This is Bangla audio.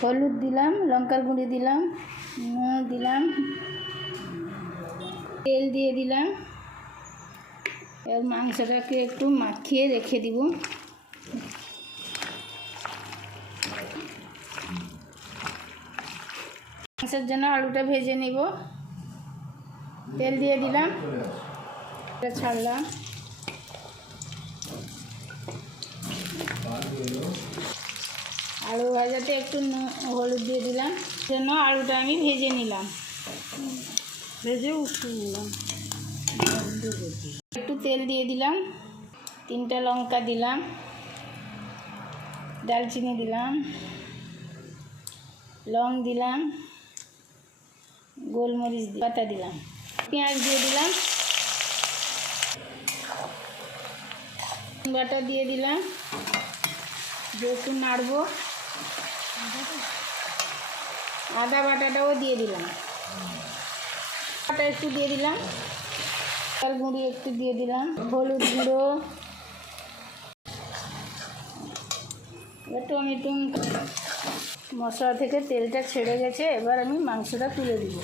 হলুদ দিলাম, লঙ্কার গুঁড়ি দিলাম, নুন দিলাম, তেল দিয়ে দিলাম। এবার মাংসটাকে একটু মাখিয়ে রেখে দিব। মাংসের জন্য আলুটা ভেজে নিব। তেল দিয়ে দিলাম, ছাড়লাম। আলু ভাজাতে একটু হলুদ দিয়ে দিলাম, জন্য আলুটা আমি ভেজে নিলাম, ভেজে উঠিয়ে নিলাম। একটু তেল দিয়ে দিলাম, 3টা লঙ্কা দিলাম, দারচিনি দিলাম, লং দিলাম, গোলমরিচ পাতা দিলাম, পেঁয়াজ দিয়ে দিলাম, বাটা দিয়ে দিলাম, একটু নাড়বো। আদা বাটাটাও দিয়ে দিলাম, বাটা একটু দিয়ে দিলাম, তার গুঁড়ি একটু দিয়ে দিলাম, হলুদ গুঁড়ো, টমেটো। মশলা থেকে তেলটা ছেড়ে গেছে, এবার আমি মাংসটা তুলে দিব।